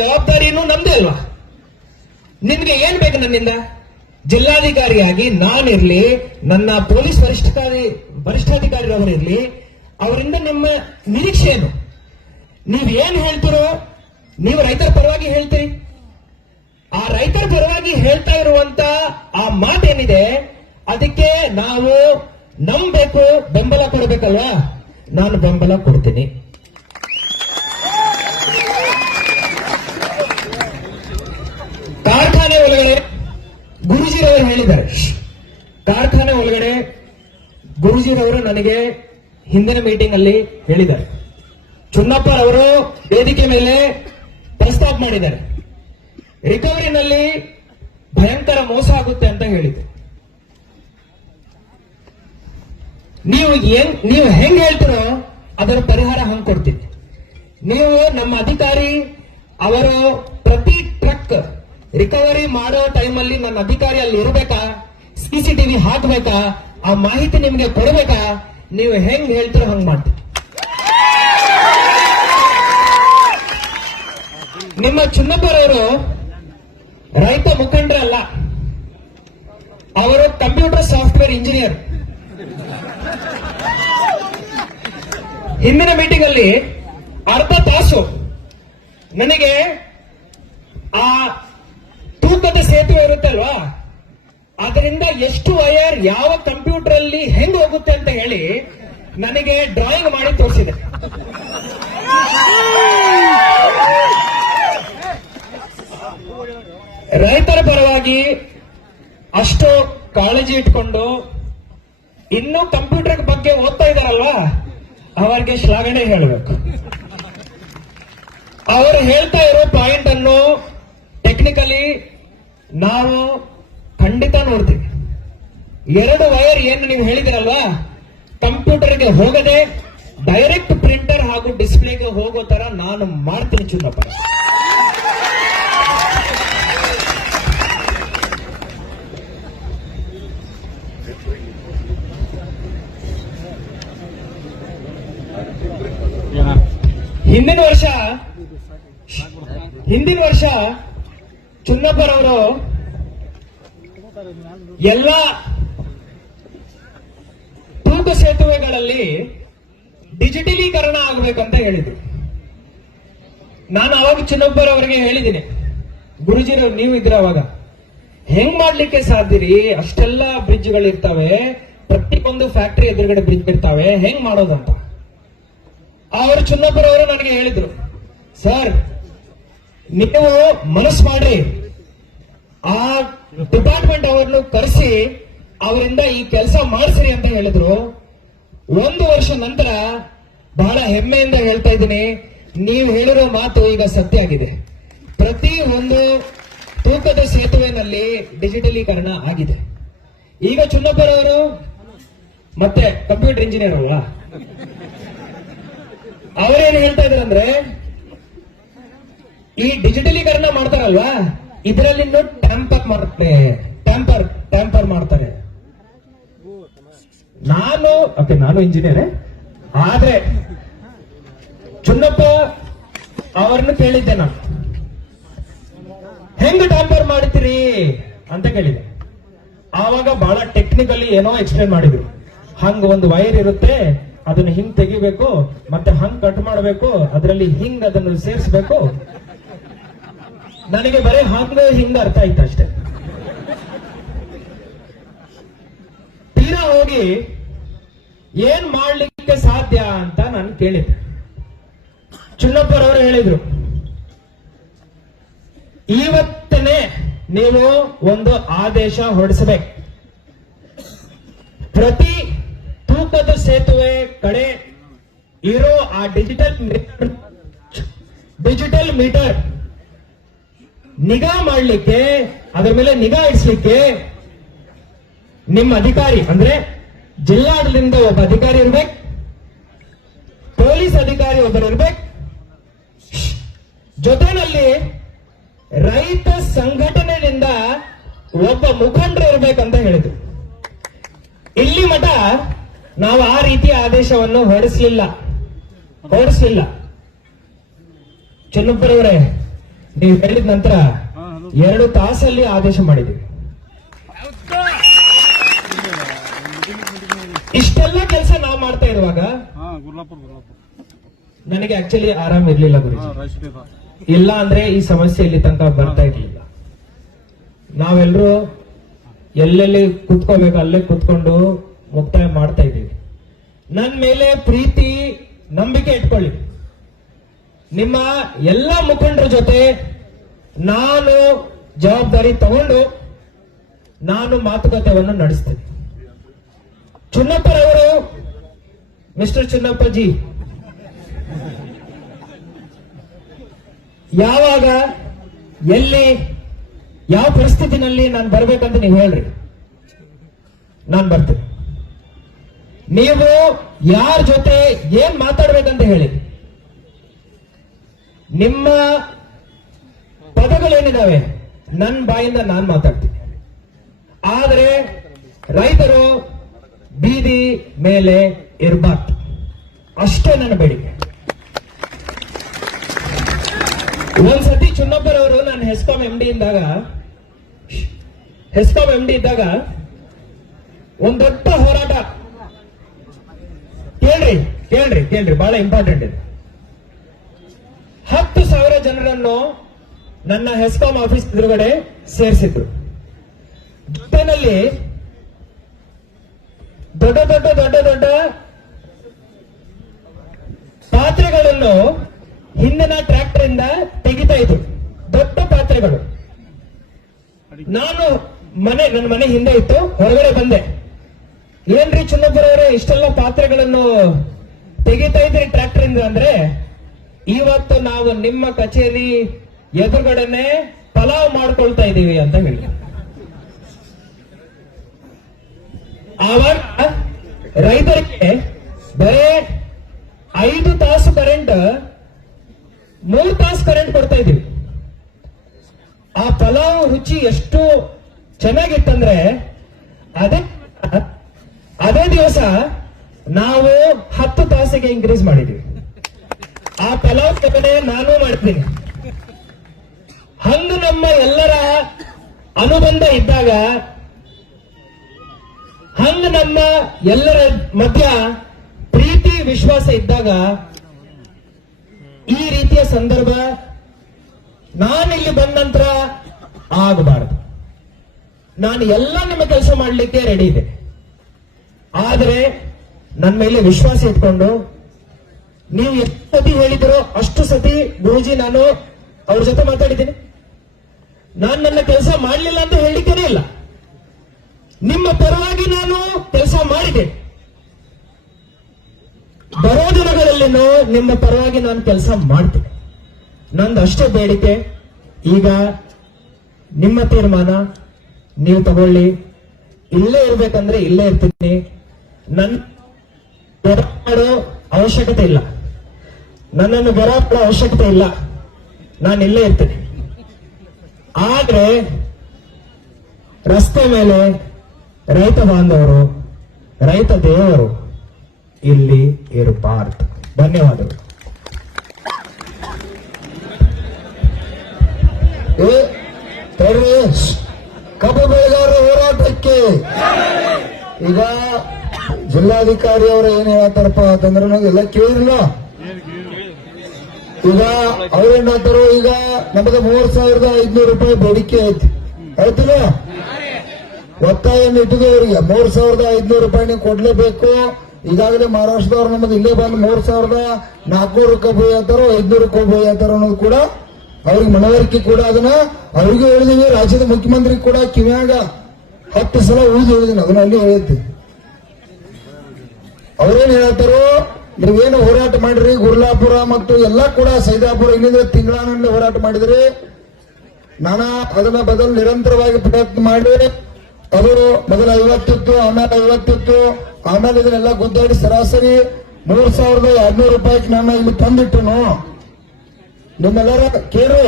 ಜವಾಬ್ದಾರಿನೂ ನಮ್ದೇ ಅಲ್ವಾ? ನಿಮ್ಗೆ ಏನ್ ಬೇಕು ನನ್ನಿಂದ? ಜಿಲ್ಲಾಧಿಕಾರಿಯಾಗಿ ನಾನಿರ್ಲಿ, ನನ್ನ ಪೊಲೀಸ್ ವರಿಷ್ಠಾಧಿಕಾರಿಯವರಿರ್ಲಿ, ಅವರಿಂದ ನಿಮ್ಮ ನಿರೀಕ್ಷೆ ಏನು? ನೀವ್ ಏನ್ ಹೇಳ್ತಿರೋ, ನೀವು ರೈತರ ಪರವಾಗಿ ಹೇಳ್ತೀರಿ. ಆ ರೈತರ ಪರವಾಗಿ ಹೇಳ್ತಾ ಇರುವಂತ ಆ ಮಾತೇನಿದೆ, ಅದಕ್ಕೆ ನಾವು ನಂಬಬೇಕು, ಬೆಂಬಲ ಕೊಡಬೇಕಲ್ವಾ? ನಾನು ಬೆಂಬಲ ಕೊಡ್ತೀನಿ. ಕಾರ್ಖಾನೆ ಒಳಗಡೆ ಗುರುಜಿರವರು ಹೇಳಿದ್ದಾರೆ, ಕಾರ್ಖಾನೆ ಒಳಗಡೆ ಗುರುಜಿರವರು ನನಗೆ ಹಿಂದಿನ ಮೀಟಿಂಗ್ ಅಲ್ಲಿ ಹೇಳಿದ್ದಾರೆ, ಚುನ್ನಪ್ಪ ಅವರು ವೇದಿಕೆ ಮೇಲೆ ಪ್ರಸ್ತಾಪ ಮಾಡಿದ್ದಾರೆ, ರಿಕವರಿನಲ್ಲಿ ಭಯಂಕರ ಮೋಸ ಆಗುತ್ತೆ ಅಂತ ಹೇಳಿದ್ರು. ನೀವು ಹೆಂಗ್ ಹೇಳ್ತೀರೋ ಅದರ ಪರಿಹಾರ ಹಂಗ್ ಕೊಡ್ತೀನಿ. ನೀವು ನಮ್ಮ ಅಧಿಕಾರಿ ಅವರು ಪ್ರತಿ ಟ್ರಕ್ ರಿಕವರಿ ಮಾಡೋ ಟೈಮಲ್ಲಿ ನನ್ನ ಅಧಿಕಾರಿ ಅಲ್ಲಿ ಇರಬೇಕಾ, ಸಿಸಿಟಿವಿ ಹಾಕಬೇಕಾ, ಆ ಮಾಹಿತಿ ನಿಮ್ಗೆ ಕೊಡಬೇಕಾ? ನೀವು ಹೆಂಗ್ ಹೇಳ್ತೀರೋ ಹಂಗ್ ಮಾಡ್ತೀನಿ. ನಿಮ್ಮ ಚುನ್ನಪ್ಪರವರು ರೈತ ಮುಖಂಡರಲ್ಲ, ಅವರು ಕಂಪ್ಯೂಟರ್ ಸಾಫ್ಟ್ವೇರ್ ಇಂಜಿನಿಯರ್. ಹಿಂದಿನ ಮೀಟಿಂಗ್ ಅಲ್ಲಿ ಅರ್ಧ ತಾಸು ನನಗೆ ಆ ತೂಕದ ಸೇತುವೆ ಇರುತ್ತೆ ಅಲ್ವಾ, ಅದರಿಂದ ಎಷ್ಟು ವೈರ್ ಯಾವ ಕಂಪ್ಯೂಟರ್ ಅಲ್ಲಿ ಹೆಂಗ್ ಹೋಗುತ್ತೆ ಅಂತ ಹೇಳಿ ನನಗೆ ಡ್ರಾಯಿಂಗ್ ಮಾಡಿ ತೋರಿಸಿದೆ. ರೈತರ ಪರವಾಗಿ ಅಷ್ಟು ಕಾಳಜಿ ಇಟ್ಕೊಂಡು ಇನ್ನೂ ಕಂಪ್ಯೂಟರ್ ಬಗ್ಗೆ ಓದ್ತಾ ಇದಾರಲ್ವಾ, ಅವರಿಗೆ ಶ್ಲಾಘನೆ ಹೇಳಬೇಕು. ಅವರು ಹೇಳ್ತಾ ಇರೋ ಪಾಯಿಂಟ್ ಅನ್ನು ಟೆಕ್ನಿಕಲಿ ನಾವು ಖಂಡಿತ ನೋಡ್ತೀವಿ. 2 ವೈರ್ ಏನು ನೀವು ಹೇಳಿದಿರಲ್ವಾ, ಕಂಪ್ಯೂಟರ್ಗೆ ಹೋಗದೆ ಡೈರೆಕ್ಟ್ ಪ್ರಿಂಟರ್ ಹಾಗೂ ಡಿಸ್ಪ್ಲೇಗೆ ಹೋಗೋ ತರ ನಾನು ಮಾಡ್ತೀನಿ ಚುನ್ನಪ್ಪ. ಹಿಂದಿನ ವರ್ಷ ಚುನ್ನಪ್ಪರವರು ಎಲ್ಲ ತೂಕ ಸೇತುವೆಗಳಲ್ಲಿ ಡಿಜಿಟಲೀಕರಣ ಆಗಬೇಕಂತ ಹೇಳಿದ್ರು. ನಾನು ಅವಾಗ ಚುನ್ನಪ್ಪರವರಿಗೆ ಹೇಳಿದ್ದೀನಿ, ಗುರುಜಿರವ್ರು ನೀವು ಇದ್ರ ಅವಾಗ ಹೆಂಗ್ ಮಾಡ್ಲಿಕ್ಕೆ ಸಾಧ್ಯರಿ? ಅಷ್ಟೆಲ್ಲ ಬ್ರಿಡ್ಜ್ಗಳಿರ್ತಾವೆ, ಪ್ರತಿಯೊಂದು ಫ್ಯಾಕ್ಟರಿ ಎದುರುಗಡೆ ಬ್ರಿಡ್ಜ್ ಇರ್ತಾವೆ, ಹೆಂಗ್ ಮಾಡೋದಂತ. ಅವರು ಚುನ್ನಪ್ಪರವರು ನನಗೆ ಹೇಳಿದ್ರು, ಸರ್ ನೀವು ಮನಸ್ಸು ಮಾಡಿ ಆ ಡಿಪಾರ್ಟ್ಮೆಂಟ್ ಅವರನ್ನು ಕರೆಸಿ ಅವರಿಂದ ಈ ಕೆಲಸ ಮಾಡಿಸ್ರಿ ಅಂತ ಹೇಳಿದ್ರು. 1 ವರ್ಷ ನಂತರ ಬಹಳ ಹೆಮ್ಮೆಯಿಂದ ಹೇಳ್ತಾ ಇದ್ದೀನಿ, ನೀವು ಹೇಳಿರೋ ಮಾತು ಈಗ ಸತ್ಯ ಆಗಿದೆ. ಪ್ರತಿ ಒಂದು ತೂಕದ ಸೇತುವೆನಲ್ಲಿ ಡಿಜಿಟಲೀಕರಣ ಆಗಿದೆ. ಈಗ ಚುನ್ನಪ್ಪರವರು ಮತ್ತೆ ಕಂಪ್ಯೂಟರ್ ಇಂಜಿನಿಯರ್ ಅಲ್ಲ, ಅವರೇನು ಹೇಳ್ತಾ ಇದಾರೆ ಅಂದ್ರೆ, ಈ ಡಿಜಿಟಲೀಕರಣ ಮಾಡ್ತಾರಲ್ವಾ, ಇದರಲ್ಲಿ ಟ್ಯಾಂಪರ್ ಮಾಡ್ತಾರೆ. ನಾನು ಇಂಜಿನಿಯರೇ, ಆದ್ರೆ ಚುನ್ನಪ್ಪ ಅವರನ್ನು ಕೇಳಿದ್ದೆ ನಾನು, ಹೆಂಗ್ ಟ್ಯಾಂಪರ್ ಮಾಡ್ತೀರಿ ಅಂತ ಕೇಳಿದೆ. ಆವಾಗ ಬಹಳ ಟೆಕ್ನಿಕಲಿ ಏನೋ ಎಕ್ಸ್ಪ್ಲೇನ್ ಮಾಡಿದ್ರು. ಹಂಗ ಒಂದು ವೈರ್ ಇರುತ್ತೆ, ಅದನ್ನು ಹಿಂಗ್ ತೆಗಿಬೇಕು, ಮತ್ತೆ ಹಂಗ್ ಕಟ್ ಮಾಡಬೇಕು, ಅದರಲ್ಲಿ ಹಿಂಗ್ ಅದನ್ನು ಸೇರಿಸಬೇಕು. ನನಗೆ ಬರೀ ಹಿಂಗ ಅರ್ಥ ಆಯ್ತು ಅಷ್ಟೇ. ತೀರಾ ಹೋಗಿ ಏನ್ ಮಾಡ್ಲಿಕ್ಕೆ ಸಾಧ್ಯ ಅಂತ ನಾನು ಕೇಳಿದ್ದೆ. ಚುನ್ನಪ್ಪರವರು ಹೇಳಿದ್ರು, ಇವತ್ತನೇ ನೀವು ಒಂದು ಆದೇಶ ಹೊರಡಿಸಬೇಕು. ಪ್ರತಿ ತೂಕದ ಸೇತುವೆ ಕಡೆ ಇರೋ ಆ ಡಿಜಿಟಲ್ ಮೀಟರ್ ನಿಗಾ ಮಾಡಲಿಕ್ಕೆ, ಅದರ ಮೇಲೆ ನಿಗಾ ಇಡಿಸಲಿಕ್ಕೆ ನಿಮ್ಮ ಅಧಿಕಾರಿ ಅಂದ್ರೆ ಜಿಲ್ಲಾಡಳಿತದಿಂದ ಒಬ್ಬ ಅಧಿಕಾರಿ ಇರ್ಬೇಕು, ಪೊಲೀಸ್ ಅಧಿಕಾರಿ ಒಬ್ಬರು ಇರ್ಬೇಕು, ಜೊತೆನಲ್ಲಿ ರೈತ ಸಂಘಟನೆಯಿಂದ ಒಬ್ಬ ಮುಖಂಡರು ಇರ್ಬೇಕಂತ ಹೇಳಿದ್ರು. ಇಲ್ಲಿ ಮಠ ನಾವು ಆ ರೀತಿಯ ಆದೇಶವನ್ನು ಹೊರಡಿಸಲಿಲ್ಲ. ಚುನ್ನಪ್ಪರವರೇ, ನೀವು ಹೇಳಿದ ನಂತರ 2 ತಾಸಲ್ಲಿ ಆದೇಶ ಮಾಡಿದ್ದೀವಿ. ಇಷ್ಟೆಲ್ಲ ಕೆಲಸ ನಾವು ಮಾಡ್ತಾ ಇರುವಾಗ ನನಗೆ ಆಕ್ಚುಲಿ ಆರಾಮ್ ಇರ್ಲಿಲ್ಲ ಗುರುಜಿ. ಇಲ್ಲ ಅಂದ್ರೆ ಈ ಸಮಸ್ಯೆ ಇಲ್ಲಿ ತನಕ ಬರ್ತಾ ಇರ್ಲಿಲ್ಲ. ನಾವೆಲ್ಲರೂ ಎಲ್ಲೆಲ್ಲಿ ಕುತ್ಕೋಬೇಕು ಅಲ್ಲೇ ಕುತ್ಕೊಂಡು ಮುಕ್ತಾಯ ಮಾಡ್ತಾ ಇದ್ದೀವಿ. ನನ್ನ ಮೇಲೆ ಪ್ರೀತಿ ನಂಬಿಕೆ ಇಟ್ಕೊಳ್ಳಿ. ನಿಮ್ಮ ಎಲ್ಲ ಮುಖಂಡರ ಜೊತೆ ನಾನು ಜವಾಬ್ದಾರಿ ತಗೊಂಡು ನಾನು ಮಾತುಕತೆಯನ್ನು ನಡೆಸ್ತೇನೆ. ಚುನ್ನಪ್ಪರವರು, ಮಿಸ್ಟರ್ ಚುನ್ನಪ್ಪಜಿ, ಯಾವಾಗ ಎಲ್ಲಿ ಯಾವ ಪರಿಸ್ಥಿತಿನಲ್ಲಿ ನಾನು ಬರ್ಬೇಕಂತ ನೀವು ಹೇಳ್ರಿ, ನಾನು ಬರ್ತೇನೆ. ನೀವು ಯಾರ ಜೊತೆ ಏನ್ ಮಾತಾಡ್ಬೇಕಂತ ಹೇಳಿ. ನಿಮ್ಮ ಪದಗಳೇನಿದಾವೆ ನನ್ನ ಬಾಯಿಂದ ನಾನು ಮಾತಾಡ್ತೀನಿ. ಆದರೆ ರೈತರು ಬೀದಿ ಮೇಲೆ ಇರಬಾರ್ದು, ಅಷ್ಟೇ ನನ್ನ ಬೇಡಿಕೆ. ಒಂದ್ಸತಿ ಚುನ್ನಪ್ಪರವರು ನಾನು ಹೆಸ್ಕಾಂ ಎಂ ಡಿ ಇದ್ದಾಗ ಒಂದ್ ದೊಡ್ಡ ಹೋರಾಟ, ಕೇಳ್ರಿ ಬಹಳ ಇಂಪಾರ್ಟೆಂಟ್ ಇದೆ. 10,000 ಜನರನ್ನು ನನ್ನ ಹೆಸ್ಕಾಂ ಆಫೀಸ್ ಎದುರುಗಡೆ ಸೇರಿಸಿದ್ರು. ಜೊತೆನಲ್ಲಿ ದೊಡ್ಡ ಪಾತ್ರೆಗಳನ್ನು ಹಿಂದಿನ ಟ್ರ್ಯಾಕ್ಟರ್ ಇಂದ ತೆಗಿತಾ ಇದ್ರು, ದೊಡ್ಡ ಪಾತ್ರೆಗಳು. ನಾನು ನನ್ನ ಮನೆ ಹಿಂದೆ ಇತ್ತು, ಹೊರಗಡೆ ಬಂದೆ. ಏನ್ರಿ ಚುನ್ನಪ್ಪರವರೇ ಇಷ್ಟೆಲ್ಲ ಪಾತ್ರೆಗಳನ್ನು ತೆಗಿತಾ ಇದ್ರಿ ಟ್ರ್ಯಾಕ್ಟರ್ ಇಂದ ಅಂದ್ರೆ, ಇವತ್ತು ನಾವು ನಿಮ್ಮ ಕಚೇರಿ ಎದುರುಗಡೆನೆ ಪಲಾವ್ ಮಾಡ್ಕೊಳ್ತಾ ಇದೀವಿ ಅಂತ ಹೇಳಿ. ಆವಾಗ ರೈತರಿಗೆ ಬರೇ 5 ತಾಸು ಕರೆಂಟ್, 3 ತಾಸು ಕರೆಂಟ್ ಕೊಡ್ತಾ ಇದೀವಿ. ಆ ಪಲಾವ್ ರುಚಿ ಎಷ್ಟು ಚೆನ್ನಾಗಿತ್ತಂದ್ರೆ ಅದೇ ದಿವಸ ನಾವು 10 ತಾಸಿಗೆ ಇನ್ಕ್ರೀಸ್ ಮಾಡಿದೀವಿ. ಆ ಪಲಾವ್ ಸೇವನೆ ನಾನು ಮಾಡ್ತೀನಿ. ಹಂಗ ನಮ್ಮ ಎಲ್ಲರ ಅನುಬಂಧ ಇದ್ದಾಗ, ಹಂಗ ನಮ್ಮ ಎಲ್ಲರ ಮಧ್ಯ ಪ್ರೀತಿ ವಿಶ್ವಾಸ ಇದ್ದಾಗ ಈ ರೀತಿಯ ಸಂದರ್ಭ ನಾನಿಲ್ಲಿ ಬಂದ ನಂತರ ಆಗಬಾರದು. ನಾನು ಎಲ್ಲ ನಿಮ್ಮ ಕೆಲಸ ಮಾಡಲಿಕ್ಕೆ ರೆಡಿ ಇದೆ. ಆದರೆ ನನ್ನ ಮೇಲೆ ವಿಶ್ವಾಸ ಇಟ್ಕೊಂಡು ನೀವು ಎಷ್ಟು ಸತಿ ಹೇಳಿದಿರೋ ಅಷ್ಟು ಸತಿ ಗುರುಜಿ ನಾನು ಅವ್ರ ಜೊತೆ ಮಾತಾಡಿದ್ದೀನಿ. ನಾನು ನನ್ನ ಕೆಲಸ ಮಾಡಲಿಲ್ಲ ಅಂತ ಹೇಳಿದ್ದೇನೆ ಇಲ್ಲ. ನಿಮ್ಮ ಪರವಾಗಿ ನಾನು ಕೆಲಸ ಮಾಡಿದ್ದೇನೆ. ಬರೋ ದಿನಗಳಲ್ಲಿನೂ ನಿಮ್ಮ ಪರವಾಗಿ ನಾನು ಕೆಲಸ ಮಾಡ್ತೇನೆ. ನಂದು ಅಷ್ಟೇ ಬೇಡಿಕೆ. ಈಗ ನಿಮ್ಮ ತೀರ್ಮಾನ ನೀವು ತಗೊಳ್ಳಿ. ಇಲ್ಲೇ ಇರ್ಬೇಕಂದ್ರೆ ಇಲ್ಲೇ ಇರ್ತೀನಿ. ನನ್ನ ಬೆರ ಮಾಡೋ ಅವಶ್ಯಕತೆ ಇಲ್ಲ, ನನ್ನನ್ನು ಬೆರ ಮಾಡೋ ಅವಶ್ಯಕತೆ ಇಲ್ಲ. ನಾನು ಇಲ್ಲೇ ಇರ್ತೀನಿ. ಆದ್ರೆ ರಸ್ತೆ ಮೇಲೆ ರೈತ ಬಾಂಧವರು, ರೈತ ದೇವರು ಇಲ್ಲಿ ಇರಬಾರ್ದು. ಧನ್ಯವಾದಗಳು. ಕಬ್ಬು ಬೆಳೆಗಾರರ ಹೋರಾಟಕ್ಕೆ ಈಗ ಜಿಲ್ಲಾಧಿಕಾರಿ ಅವರು ಏನ್ ಹೇಳ್ತಾರಪ್ಪ ಅಂತಂದ್ರೆ ಎಲ್ಲ ಕೇಳಿರಲ್ಲ. ಈಗ ಅವ್ರೇನ್ ಹೇಳ್ತಾರೋ, ಈಗ ನಮಗೆ 3,500 ರೂಪಾಯಿ ಬೇಡಿಕೆ ಐತಿ, ಆಯ್ತಿಲ್ಲ? ಒತ್ತಾಯ ಇಟ್ಟಿದೆ ಅವರಿಗೆ 3,500 ರೂಪಾಯಿ ನೀವು ಕೊಡ್ಲೇಬೇಕು. ಈಗಾಗಲೇ ಮಹಾರಾಷ್ಟ್ರದವ್ರು ನಮಗೆ ಇಲ್ಲೇ ಬಂದು 3,400 ಕಬ್ಬು ಹೇಳ್ತಾರೋ 500 ಕಬ್ಬು ಹೇಳ್ತಾರೋ ಅನ್ನೋದು ಕೂಡ ಅವ್ರಿಗೆ ಮನವರಿಕೆ ಕೂಡ ಅದನ್ನ ಅವ್ರಿಗೂ ಹೇಳಿದೀವಿ. ರಾಜ್ಯದ ಮುಖ್ಯಮಂತ್ರಿ ಕೂಡ ಕಿವ್ಯಾಗ 10 ಸಲ ಉಳಿದು ಹೇಳಿದೀನಿ, ಅದನ್ನ ಅಲ್ಲಿ ಹೇಳ್ತೀವಿ. ಅವ್ರೇನ್ ಹೇಳ್ತಾರೋ, ನೀವೇನು ಹೋರಾಟ ಮಾಡಿರಿ ಗುರ್ಲಾಪುರ ಮತ್ತು ಎಲ್ಲ ಕೂಡ ಸೈದಾಪುರ ಇಲ್ಲಿಂದ ತಿಂಗಳಾನಲ್ಲಿ ಹೋರಾಟ ಮಾಡಿದ್ರಿ. ನಾನಾ ಅದನ್ನ ಬದಲು ನಿರಂತರವಾಗಿ ಪ್ರಯತ್ನ ಮಾಡಿ ಅದು ಮೊದಲು 50 ಇತ್ತು, ಆಮೇಲೆ 50 ಇತ್ತು, ಆಮೇಲೆ ಇದನ್ನೆಲ್ಲ ಗುದ್ದಾಡಿ ಸರಾಸರಿ 3,200 ರೂಪಾಯಿಗೆ ನಾನು ಇಲ್ಲಿ ತಂದಿಟ್ಟನು. ನಿಮ್ಮೆಲ್ಲರ ಕೇಳ್ರಿ,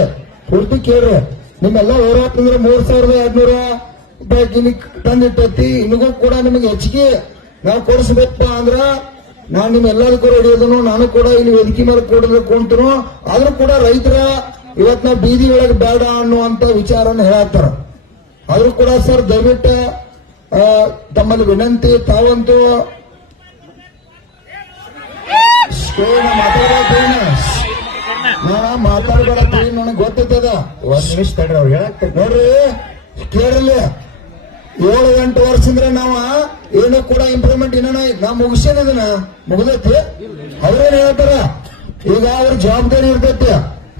ಪೂರ್ತಿ ಕೇಳ್ರಿ. ನಿಮ್ಮೆಲ್ಲ ಹೋರಾಟ ಅಂದ್ರೆ 3,200 ರೂಪಾಯಿ ತಂದಿಟ್ಟೈತಿ. ನಿಮಗೂ ಕೂಡ ನಿಮಗೆ ಹೆಚ್ಚಿಗೆ ನಾವು ಕೊಡಿಸ್ಬೇಕು ಅಂದ್ರ ನಾನು ನಿಮ್ಮೆಲ್ಲದಕ್ಕೂ ರೆಡಿ ಅದನ್ನು. ನಾನು ಕೂಡ ಇಲ್ಲಿ ವೇದಿಕೆ ಮೇಲೆ ಕೊಡಬೇಕು ಅಂತನು. ಆದ್ರೂ ಕೂಡ ರೈತರ ಇವತ್ ನಾವು ಬೀದಿ ಒಳಗೆ ಬೇಡ ಅನ್ನುವಂತ ವಿಚಾರನ ಹೇಳತ್ತಾರ. ಆದ್ರೂ ಕೂಡ ಸರ್ ದಯವಿಟ್ಟು ತಮ್ಮಲ್ಲಿ ವಿನಂತಿ, ತಾವಂತೂ ಮಾತಾಡಬೇಡ ನನಗೆ ಗೊತ್ತಿರ್ತದ. ಒಂದ್ ನಿಮಿಷ ತಡ್ರಿ, ಅವ್ರು ಹೇಳಕ್ ನೋಡ್ರಿ ಕೇಳಲಿ. 7-8 ವರ್ಷದಿಂದ ನಾವ ಏನು ಕೂಡ ಇಂಪ್ರೂವ್ಮೆಂಟ್ ಏನ ನಾವು ಮುಗಿಸಿದನ ಮುಗ್ದೈತಿ. ಅವ್ರೇನ್ ಹೇಳ್ತಾರ, ಈಗ ಅವ್ರ ಜವಾಬ್ದಾರಿ ಇರ್ತೈತಿ.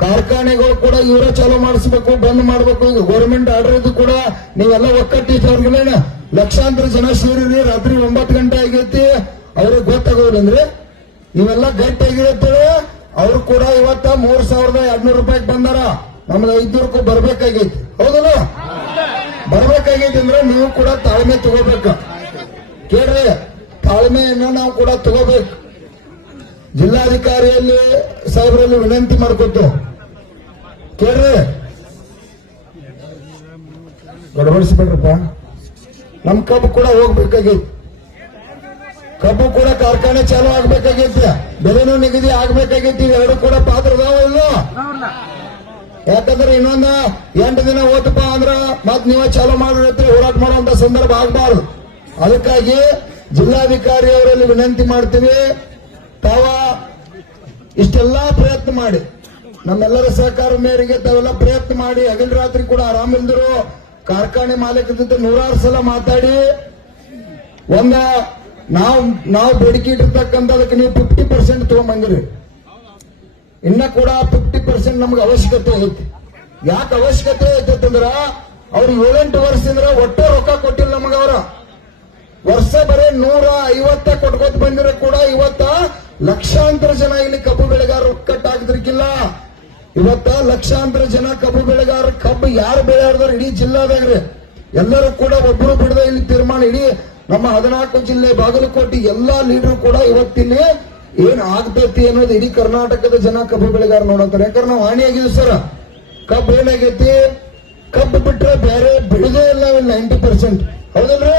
ಕಾರ್ಖಾನೆಗಳು ಕೂಡ ಇವರೇ ಚಾಲೂ ಮಾಡಿಸ್ಬೇಕು, ಬಂದ್ ಮಾಡ್ಬೇಕು. ಈಗ ಗೌರ್ಮೆಂಟ್ ಆರ್ಡರ್ ಇದು ಕೂಡ ನೀವೆಲ್ಲ ಒಕ್ಕಟ್ಟಿದ್ದವ್ರಿಗೇನ ಲಕ್ಷಾಂತರ ಜನ ಸೇರಿರಿ. ರಾತ್ರಿ 9 ಗಂಟೆ ಆಗೈತಿ, ಅವ್ರಿಗೆ ಗೊತ್ತಾಗೋದ್ರಂದ್ರೆ ನೀವೆಲ್ಲ ಗಟ್ಟಿಯಾಗಿರುತ್ತೇವೆ. ಅವ್ರು ಕೂಡ ಇವತ್ತ 3,200 ರೂಪಾಯಿಗೆ ಬಂದಾರ. ನಮ್ದು 500 ಬರ್ಬೇಕಾಗೈತಿ, ಹೌದಲ್ಲ? ಬರ್ಬೇಕಾಗೈತಿ ಅಂದ್ರೆ ನೀವು ಕೂಡ ತಾಳ್ಮೆ ತಗೋಬೇಕ. ಕೇಳ್ರಿ, ತಾಳ್ಮೆಯನ್ನ ನಾವು ಕೂಡ ತಗೋಬೇಕು. ಜಿಲ್ಲಾಧಿಕಾರಿಯಲ್ಲಿ ಸಾಹೇಬರಲ್ಲಿ ವಿನಂತಿ ಮಾಡ್ಕೊತು. ಕೇಳ್ರಿ, ಗಡಬಡಿಸ್ಬೇಡ್ರಪ್ಪ. ನಮ್ ಕಬ್ಬು ಕೂಡ ಹೋಗ್ಬೇಕಾಗೈತಿ. ಕಬ್ಬು ಕೂಡ ಕಾರ್ಖಾನೆ ಚಾಲು ಆಗ್ಬೇಕಾಗೈತಿ, ಬೆಲೆನೂ ನಿಗದಿ ಆಗ್ಬೇಕಾಗೈತಿ. ಎರಡು ಕೂಡ ಪಾತ್ರ ಅದಾವ ಇಲ್ಲೋ? ಯಾಕಂದ್ರೆ ಇನ್ನೊಂದ 8 ದಿನ ಹೋತಪ್ಪ ಅಂದ್ರ ಮತ್ ನೀವ ಚಾಲು ಮಾಡಿರ್ತೀರಿ, ಹೋರಾಟ ಮಾಡುವಂತ ಸಂದರ್ಭ ಆಗಬಾರ್ದು. ಅದಕ್ಕಾಗಿ ಜಿಲ್ಲಾಧಿಕಾರಿ ಅವರಲ್ಲಿ ವಿನಂತಿ ಮಾಡ್ತೀವಿ, ತಾವ ಇಷ್ಟೆಲ್ಲಾ ಪ್ರಯತ್ನ ಮಾಡಿ, ನಮ್ಮೆಲ್ಲರ ಸಹಕಾರ ಮೇರೆಗೆ ತಾವೆಲ್ಲ ಪ್ರಯತ್ನ ಮಾಡಿ ಹಗಲು ರಾತ್ರಿ ಕೂಡ ಆರಾಮಿಲ್ದರು ಕಾರ್ಖಾನೆ ಮಾಲೀಕರ ಜೊತೆ 100 ಸಲ ಮಾತಾಡಿ ನಾವು ಬೇಡಿಕೆ ಇಟ್ಟಿರ್ತಕ್ಕಂಥದಕ್ಕೆ ನೀವು 50% ತಗೊಂಡ್ಬಂದಿರಿ. ಇನ್ನ ಕೂಡ 50% ನಮ್ಗೆ ಅವಶ್ಯಕತೆ ಐತಿ. ಯಾಕೆ ಅವಶ್ಯಕತೆ ಐತಂದ್ರ ಅವ್ರು 7-8 ವರ್ಷದಿಂದ ಒಟ್ಟೆ ರೊಕ್ಕ ಕೊಟ್ಟಿಲ್ಲ ನಮಗ. ಅವರ ವರ್ಷ ಬರೀ 150 ಕೊಟ್ಕೋತ ಬಂದಿರೋ ಕೂಡ ಇವತ್ತ ಲಕ್ಷಾಂತರ ಜನ ಇಲ್ಲಿ ಕಬ್ಬು ಬೆಳೆಗಾರರು ಒಕ್ಕಟ್ಟಾಗದ್ರಿಕ್ಕಿಲ್ಲ. ಇವತ್ತ ಲಕ್ಷಾಂತರ ಜನ ಕಬ್ಬು ಬೆಳೆಗಾರ ಕಬ್ಬು ಯಾರು ಬೆಳೆಯಾರ್ದಾರ ಇಡೀ ಜಿಲ್ಲಾದಾಗ್ರಿ ಎಲ್ಲರೂ ಕೂಡ ಒಬ್ಬರು ಬಿಡದ ಇಲ್ಲಿ ತೀರ್ಮಾನ. ಇಡೀ ನಮ್ಮ 14 ಜಿಲ್ಲೆ ಬಾಗಲಕೋಟೆ ಎಲ್ಲಾ ಲೀಡರ್ ಕೂಡ ಇವತ್ತಿಲ್ಲಿ ಏನ್ ಆಗ್ತೈತಿ ಅನ್ನೋದು ಇಡೀ ಕರ್ನಾಟಕದ ಜನ ಕಬ್ಬು ಬೆಳೆಗಾರ ನೋಡಂತಾರೆ. ಯಾಕಂದ್ರೆ ನಾವು ಹಾನಿಯಾಗಿದ್ವಿ ಸರ್. ಕಬ್ಬು ಏನಾಗೈತಿ, ಕಬ್ಬು ಬಿಟ್ರೆ ಬೇರೆ ಬೆಳೆದೇ ಇಲ್ಲ 90%, ಹೌದಲ್ರಿ?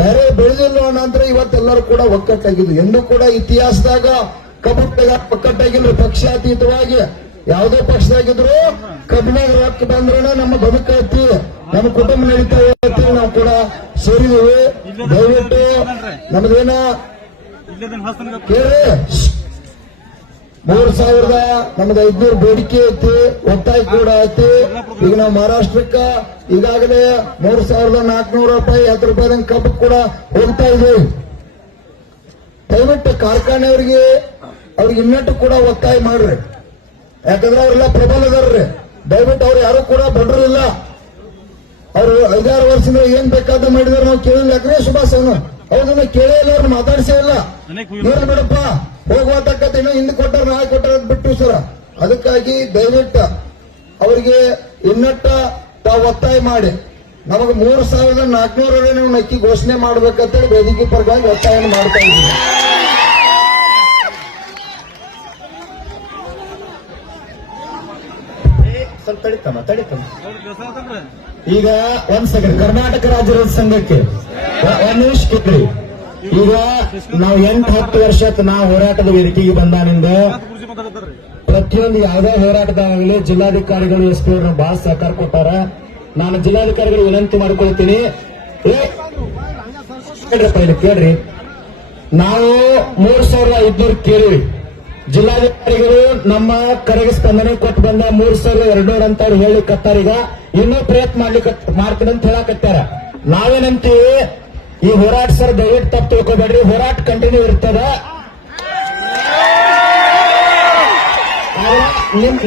ಬೇರೆ ಬೆಳೆದಿಲ್ಲ ಅನ್ನಂದ್ರೆ ಇವತ್ತೆಲ್ಲರೂ ಕೂಡ ಒಕ್ಕಟ್ಟಾಗಿದ್ದು. ಎಂದೂ ಕೂಡ ಇತಿಹಾಸದಾಗ ಕಬ್ಬು ಬೆಳೆಗಾರ ಒಕ್ಕಟ್ಟಾಗಿಲ್ಲ. ಪಕ್ಷಾತೀತವಾಗಿ ಯಾವುದೇ ಪಕ್ಷದಾಗಿದ್ರು ಕಬ್ಬಿನಾಗ ರೊಕ್ಕ ಬಂದ್ರೆ ನಮ್ಮ ಬದುಕೈತಿ, ನಮ್ಮ ಕುಟುಂಬ ನಡೀತಾ ಇರತ್ತೆ. ನಾವು ಕೂಡ ಸೇರಿದೀವಿ. ದಯವಿಟ್ಟು ನಮ್ದೇನ ಕೇಳಿ 3,000 ನಮ್ದು 500 ಬೇಡಿಕೆ ಐತಿ, ಒತ್ತಾಯ ಕೂಡ ಐತಿ. ಈಗ ನಾವು ಮಹಾರಾಷ್ಟ್ರಕ್ಕ ಈಗಾಗಲೇ 3,400 ರೂಪಾಯಿ 10 ರೂಪಾಯಿದಂಗ ಕಬ್ಬು ಕೂಡ ಹೋಗ್ತಾ ಇದ್ದೀವಿ. ದಯವಿಟ್ಟು ಕಾರ್ಖಾನೆಯವರಿಗೆ ಅವ್ರಿಗೆ ಇನ್ನಟ್ಟು ಕೂಡ ಒತ್ತಾಯ ಮಾಡ್ರಿ. ಯಾಕಂದ್ರೆ ಅವರೆಲ್ಲ ಪ್ರಬಲ ಅದಾರ್ರಿ. ದಯವಿಟ್ಟು ಅವ್ರು ಯಾರು ಕೂಡ ಬಡ್ರಿಲ್ಲ. ಅವ್ರು 5-6 ವರ್ಷದಿಂದ ಏನ್ ಬೇಕಾದ ಮಾಡಿದಾರೆ ನಾವು ಕೇಳಿಲ್ಲ. ಯಾಕ್ರೆ ಸುಭಾಷ್ ಅವನು ಹೌದನ್ನ ಕೇಳೇ ಇಲ್ಲ, ಅವ್ರನ್ನ ಮಾತಾಡಿಸೇ ಇಲ್ಲ. ಏನ್ ಬಿಡಪ್ಪ ಹೋಗುವತಕ್ಕಂತ ಇನ್ನೂ ಹಿಂದೆ ಕೊಟ್ಟಾರ ನಾಳೆ ಕೊಟ್ಟಾರ ಬಿಟ್ಟು ಸರ. ಅದಕ್ಕಾಗಿ ದಯವಿಟ್ಟು ಅವರಿಗೆ ಇನ್ನಟ್ಟ ತಾವು ಒತ್ತಾಯ ಮಾಡಿ ನಮಗೆ 3,400 ನಾವು ನಕ್ಕಿ ಘೋಷಣೆ ಮಾಡ್ಬೇಕಂತೇಳಿ ವೇದಿಕೆ ಪರವಾಗಿ ಒತ್ತಾಯ ಮಾಡ್ತಾ ಇದ್ದೀವಿ. ಈಗ ಒಂದ್ ಸೆಕೆಂಡ್, ಕರ್ನಾಟಕ ರಾಜ್ಯ ರೈತ ಸಂಘಕ್ಕೆ ಒಂದ್ ನಿಮಿಷ ಕೇಳಿ. ಈಗ ನಾವು 8-10 ವರ್ಷಕ್ಕೆ ನಾವು ಹೋರಾಟದ ವೇದಿಕೆಗೆ ಬಂದಾನಿಂದ ಪ್ರತಿಯೊಂದು ಯಾವುದೇ ಹೋರಾಟದಾಗಲಿ ಜಿಲ್ಲಾಧಿಕಾರಿಗಳು SP ಅವರು ಬಹಳ ಸಹಕಾರ ಕೊಟ್ಟಾರ. ನಾನು ಜಿಲ್ಲಾಧಿಕಾರಿಗಳು ವಿನಂತಿ ಮಾಡ್ಕೊಳ್ತೀನಿ, ಕೇಳ್ರಿ. ನಾವು 3,500 ಕೇಳಿವಿ. ಜಿಲ್ಲಾಧಿಕಾರಿಗಳು ನಮ್ಮ ಕರೆಗೆ ಸ್ಪಂದನೆ ಕೊಟ್ಟು ಬಂದ 3,200 ಅಂತ ಅವ್ರು ಹೇಳಿ ಕತ್ತಾರೀಗ ಇನ್ನೂ ಪ್ರಯತ್ನ ಮಾಡ್ತೀನಿ ಅಂತ ಹೇಳಕತ್ತಾರ. ನಾವೇನಂತೀವಿ, ಈ ಹೋರಾಟ ಸರ್ ದಯವಿಟ್ಟು ತಪ್ಪು ತಿಳ್ಕೊಬೇಡ್ರಿ, ಹೋರಾಟ ಕಂಟಿನ್ಯೂ ಇರ್ತದ.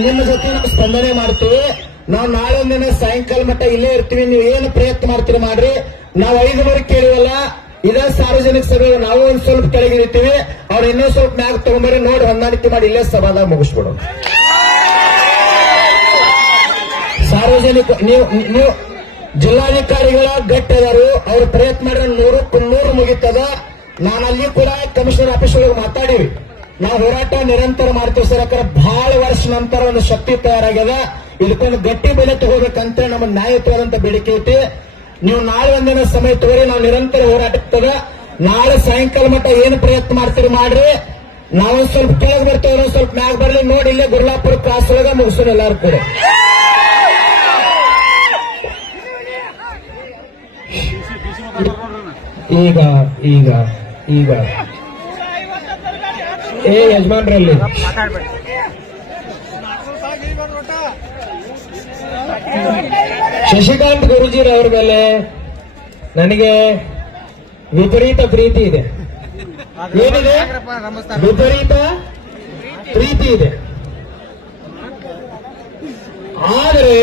ನಿಮ್ಮ ಜೊತೆ ನಾವು ಸ್ಪಂದನೆ ಮಾಡ್ತೀವಿ. ನಾವು ನಾಳೆ ಒಂದಿನ ಸಾಯಂಕಾಲ ಮಟ್ಟ ಇಲ್ಲೇ ಇರ್ತೀವಿ. ನೀವು ಏನು ಪ್ರಯತ್ನ ಮಾಡ್ತೀರಿ ಮಾಡ್ರಿ. ನಾವು 500 ಕೇಳಿವಲ್ಲ, ಇದೇ ಸಾರ್ವಜನಿಕ ಸಭೆ ನಾವು ಒಂದ್ ಸ್ವಲ್ಪ ಕೆಳಗಿರ್ತೀವಿ. ಅವ್ರು ಇನ್ನೂ ಸ್ವಲ್ಪ ಮ್ಯಾಗ ತಗೊಂಬರಿ, ನೋಡಿ ಹೊಂದಾಣಿಕೆ ಮಾಡಿ ಇಲ್ಲೇ ಸಭಾದಾಗ ಮುಗಿಸ್ಬಿಡೋಣ. ಸಾರ್ವಜನಿಕ ನೀವು ಜಿಲ್ಲಾಧಿಕಾರಿಗಳ ಗಟ್ಟಿ ಅದಾರು, ಅವ್ರು ಪ್ರಯತ್ನ ಮಾಡಿದ್ರೆ 100ಕ್ಕೆ 100 ಮುಗಿತದ. ನಾನು ಅಲ್ಲಿ ಕೂಡ ಕಮಿಷನರ್ ಆಫೀಸ್ ಒಳಗೆ ಮಾತಾಡಿವಿ. ನಾವು ಹೋರಾಟ ನಿರಂತರ ಮಾಡ್ತೀವಿ ಸರ್. ಯಾಕಂದ್ರೆ ಬಹಳ ವರ್ಷ ನಂತರ ಒಂದು ಶಕ್ತಿ ತಯಾರಾಗ್ಯದ. ಇದಕ್ಕೊಂದು ಗಟ್ಟಿ ಬೆಲೆ ತಗೋಬೇಕಂತ ನಮ್ಮ ನ್ಯಾಯಯುತವಾದಂತ ಬೇಡಿಕೆ ಐತಿ. ನೀವು ನಾಳೆ ಒಂದಿನ ಸಮಯ ತಗೋರಿ, ನಾವು ನಿರಂತರ ಹೋರಾಟ ಇರ್ತದ. ನಾಳೆ ಸಾಯಂಕಾಲ ಮಟ್ಟ ಏನು ಪ್ರಯತ್ನ ಮಾಡ್ತೀರಿ ಮಾಡ್ರಿ. ನಾವೊಂದ್ ಸ್ವಲ್ಪ ಕೆಳಗೆ ಬರ್ತೇವೆ, ಇನ್ನೊಂದ್ ಸ್ವಲ್ಪ ಮ್ಯಾಗ ಬರ್ಲಿ. ನೋಡಿ ಇಲ್ಲೇ ಗುರ್ಲಾಪುರ ಕ್ರಾಸ್ ಒಳಗ ಮುಗಿಸೋಣ ಎಲ್ಲಾರು ಕೂಡ. ಈಗ ಈಗ ಈಗ ಯಜಮಾನ್ರಲ್ಲಿ ಶಶಿಕಾಂತ್ ಗುರುಜಿರವ್ರ ಮೇಲೆ ನನಗೆ ವಿಪರೀತ ಪ್ರೀತಿ ಇದೆ. ಏನಿದೆ? ವಿಪರೀತ ಪ್ರೀತಿ ಇದೆ. ಆದರೆ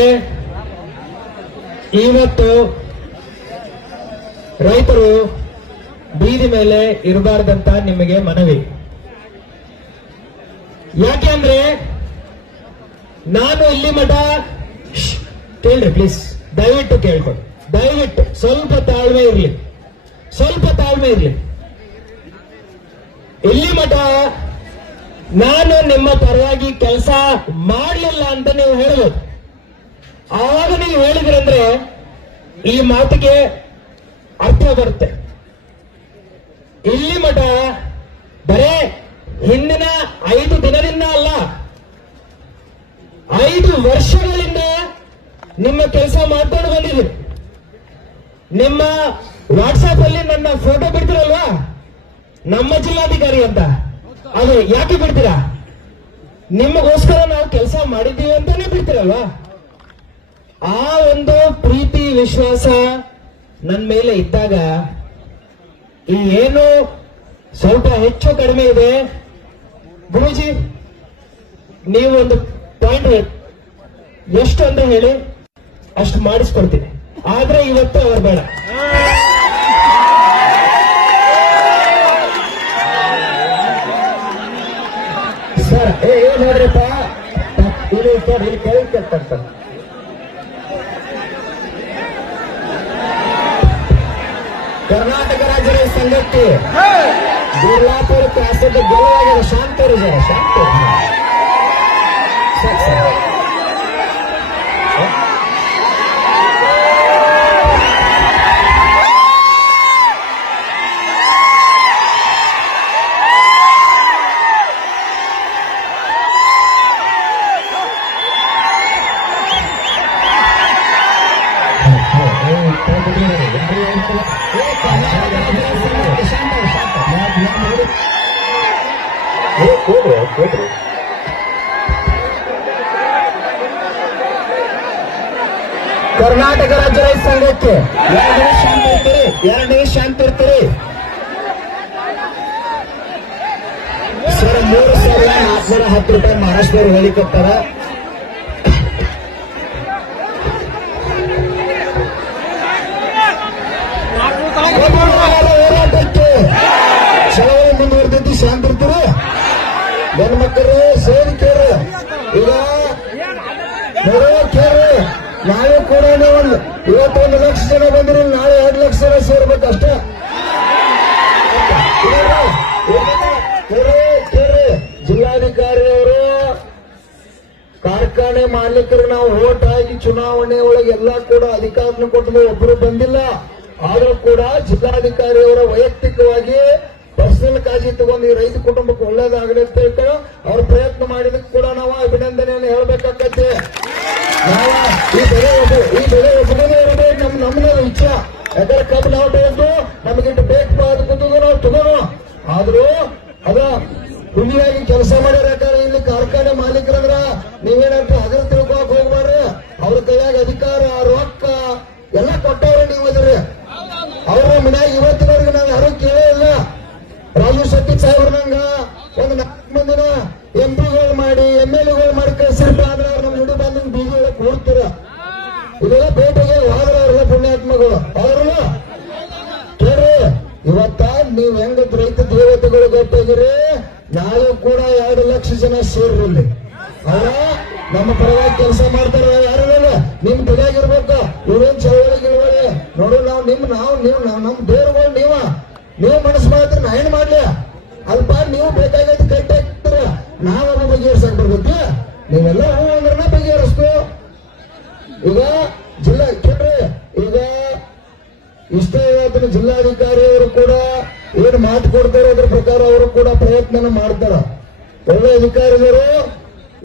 ಇವತ್ತು ರೈತರು ಬೀದಿ ಮೇಲೆ ಇರಬಾರ್ದಂತ ನಿಮಗೆ ಮನವಿ. ಯಾಕೆಂದ್ರೆ ನಾನು ಇಲ್ಲಿ ಮಠ ಕೇಳ್ರಿ ಪ್ಲೀಸ್, ದಯವಿಟ್ಟು ಕೇಳ್ಕೊಂಡು, ದಯವಿಟ್ಟು ಸ್ವಲ್ಪ ತಾಳ್ಮೆ ಇರಲಿ, ಸ್ವಲ್ಪ ತಾಳ್ಮೆ ಇರಲಿ. ಇಲ್ಲಿ ಮಠ ನಾನು ನಿಮ್ಮ ಪರವಾಗಿ ಕೆಲಸ ಮಾಡಲಿಲ್ಲ ಅಂತ ನೀವು ಹೇಳ್ಬೋದು. ಆವಾಗ ನೀವು ಹೇಳಿದ್ರಂದ್ರೆ ಈ ಮಾತಿಗೆ ಅರ್ಥ ಬರುತ್ತೆ. ಇಲ್ಲಿ ಮಠ ಬರೇ ಹಿಂದಿನ 5 ದಿನದಿಂದ ಅಲ್ಲ, 5 ವರ್ಷಗಳಿಂದ ನಿಮ್ಮ ಕೆಲಸ ಮಾಡ್ಕೊಂಡು ಬಂದಿದ್ದೀರಿ. ನಿಮ್ಮ ವಾಟ್ಸಾಪ್ ಅಲ್ಲಿ ನನ್ನ ಫೋಟೋ ಬಿಡ್ತೀರಲ್ವಾ, ನಮ್ಮ ಜಿಲ್ಲಾಧಿಕಾರಿ ಅಂತ, ಅದು ಯಾಕೆ ಬಿಡ್ತೀರಾ? ನಿಮಗೋಸ್ಕರ ನಾವು ಕೆಲಸ ಮಾಡಿದ್ದೀವಿ ಅಂತಾನೆ ಬಿಡ್ತೀರಲ್ವಾ? ಆ ಒಂದು ಪ್ರೀತಿ ವಿಶ್ವಾಸ ನನ್ನ ಮೇಲೆ ಇದ್ದಾಗ ಈ ಏನು ಸ್ವಲ್ಪ ಹೆಚ್ಚು ಕಡಿಮೆ ಇದೆ, ಗುರೂಜಿ ನೀವು ಒಂದು ಪಾಯಿಂಟ್ ಎಷ್ಟು ಅಂತ ಹೇಳಿ ಅಷ್ಟು ಮಾಡಿಸ್ಕೊಡ್ತೀನಿ. ಆದ್ರೆ ಇವತ್ತು ಅವ್ರು ಬೇಡ. ಸರ್ ಏನ್ ಹೇಳ್ರಿಪ್ಪ, ಇಲ್ಲಿ ಸರ್ ಇಲ್ಲಿ ಕೇಳ್ತಾರೆ. ಕರ್ನಾಟಕ ರಾಜ್ಯ ರೈತ ಸಂಘಕ್ಕೆ ಗುರ್ಲಾಪುರ ಕ್ರಾಸದ ಗೆಲುವಾಗಿದೆ. ಶಾಂತರು ಜರ, ಶಾಂತರು. ಕರ್ನಾಟಕ ರಾಜ್ಯ ರೈತ ಸಂಘಕ್ಕೆ 2 ನಿಮಿಷ ಶಾಂತ ಇರ್ತೀರಿ. ಸರ್ 3,410 ರೂಪಾಯಿ ಮಹಾರಾಷ್ಟ್ರದವ್ರು ಹೇಳಿಕೊಡ್ತಾರ. ಹೋರಾಟಕ್ಕೆ ಚಳವಳಿ ಮುಂದುವರೆದೈತಿ. ಶಾಂತ ಇರ್ತೀರಿ. ಗಂಡು ಮಕ್ಕಳು ಸೇರಿ ಕೇಳ್ರಿ. ಈಗ ಕೇಳ್ರಿ, ನಾಳೆ ಕೂಡ ಇವತ್ತು 1 ಲಕ್ಷ ಜನ ಬಂದ್ರೆ ನಾಳೆ 2 ಲಕ್ಷ ಜನ ಸೇರ್ಬೇಕು ಅಷ್ಟೇ. ಜಿಲ್ಲಾಧಿಕಾರಿ ಅವರು ಕಾರ್ಖಾನೆ ಮಾಲೀಕರು ನಾವು ವೋಟ್ ಆಗಿ ಚುನಾವಣೆ ಒಳಗೆ ಎಲ್ಲ ಕೂಡ ಅಧಿಕಾರನ ಕೊಟ್ಟರು, ಒಬ್ಬರು ಬಂದಿಲ್ಲ. ಆದ್ರೂ ಕೂಡ ಜಿಲ್ಲಾಧಿಕಾರಿ ಅವರ ವೈಯಕ್ತಿಕವಾಗಿ ಪರ್ಸನಲ್ ಕಾಳಜಿ ತಗೊಂಡು ಈ ರೈತ ಕುಟುಂಬಕ್ಕೆ ಒಳ್ಳೇದಾಗಲಿ ಅಂತ ಹೇಳ್ತಾರೆ. ಅವ್ರು ಪ್ರಯತ್ನ ಮಾಡಿದಕ್ಕೆ ಕೂಡ ನಾವು ಅಭಿನಂದನೆಯನ್ನು ಹೇಳ್ಬೇಕಾಗತ್ತೆ. ಈ ಬೆಳೆ ಒಬ್ಬನೇ ಇರಬೇಕು, ನಮ್ಮನ್ನ ಇಚ್ಛ. ಯಾಕಂದ್ರೆ ಕಬ್ಬು ನಾವು ಬೇಕು, ನಮಗಿಟ್ಟು ಬೇಕು ಅದು ಕೂತದ ನಾವು ತಗೋಣ. ಆದ್ರೂ ಅದ ಹುಲಿಯಾಗಿ ಕೆಲಸ ಮಾಡ್ಯಾರ. ಯಾಕಂದ್ರೆ ಇಲ್ಲಿ ಕಾರ್ಖಾನೆ ಮಾಲೀಕರಂದ್ರ ನೀವೇನಂತ ಅದ್ರ ತಿಳ್ಕೊಕ್ ಹೋಗ್ಬಾರ್ರಿ. ಅವ್ರ ಕೈಯಾಗ ಅಧಿಕಾರ, ರೊಕ್ಕ ಎಲ್ಲ ಕೊಟ್ಟವ್ರೆ ನೀವು ಅದ್ರಿ. ಅವ್ರ ಮನ್ಯಾಗ ಇವತ್ತಿನವ್ರಿಗೆ ನಾವು ಯಾರು ಕೇಳೇ ಇಲ್ಲ. ರಾಜು ಶೆಟ್ಟಿ ಸಾಹೇಬ್ರನಂಗ ಒಂದು 4 ಮಂದಿನ MP ಗಳು ಮಾಡಿ MLA ಮಾಡಿ ಕಳ್ಸಿರ್ತ. ಆದ್ರೆ ಅವ್ರು ನಮ್ಮ ಹುಡುಗ ಬಂದ ಬೀದಿ ಒಳಗೆ ಕೂಡ್ತೀರ. ಇದೆಲ್ಲ ಬೇಟೆಗೆ ಹೋದ್ರ ಅವ್ರೆಲ್ಲ ಪುಣ್ಯಾತ್ಮಗಳು ಅವ್ರಲ್ಲ ಕೇಳ್ರಿ. ಇವತ್ತ ನೀವ್ ಹೆಂಗ ರೈತ ದೇವತೆಗಳು ಗೊತ್ತಾಗಿರಿ. ನಾಳೆ ಕೂಡ 2 ಲಕ್ಷ ಜನ ಸೇರ್ರಲ್ಲಿ ಅವರ ನಮ್ಮ ಪರವಾಗಿ ಕೆಲಸ ಮಾಡ್ತಾರ. ಯಾರಲ್ಲ ನಿಮ್ ಬೆಳೆಯಾಗಿರ್ಬೇಕು. ಇವೇನ್ ಚಳವಳಿಗಿರುವಳಿ ನೋಡು. ನೀವು ನಮ್ ದೇವ್ರುಗಳು ನೀವು ಮನಸ್ಸು ಮಾಡಿದ್ರೆ ನಾ ಏನ್ ಮಾಡ್ಲಿ? ಅಲ್ಪ ನೀವು ಬೇಕಾಗೈತಿ ಕಟ್ಟಿ ಹಾಕ್ತೀರ, ನಾವೊಬ್ಬ ಬಗೆಹರಿಸಕ್ ಬರ್ಬೇಕು. ನೀವೆಲ್ಲ ಹೂ ಅಂದ್ರನ ಬಗೆಹರಿಸ್ತು. ಈಗ ಜಿಲ್ಲಾ ಕೇಳ್ರಿ, ಈಗ ಇಷ್ಟೇ ಇವತ್ತಿನ ಜಿಲ್ಲಾಧಿಕಾರಿ ಅವರು ಕೂಡ ಏನು ಮಾತು ಕೊಡ್ತಾರೋ ಅದ್ರ ಪ್ರಕಾರ ಅವರು ಕೂಡ ಪ್ರಯತ್ನ ಮಾಡ್ತಾರ. ಒಳ್ಳೆ ಅಧಿಕಾರಿಗಳು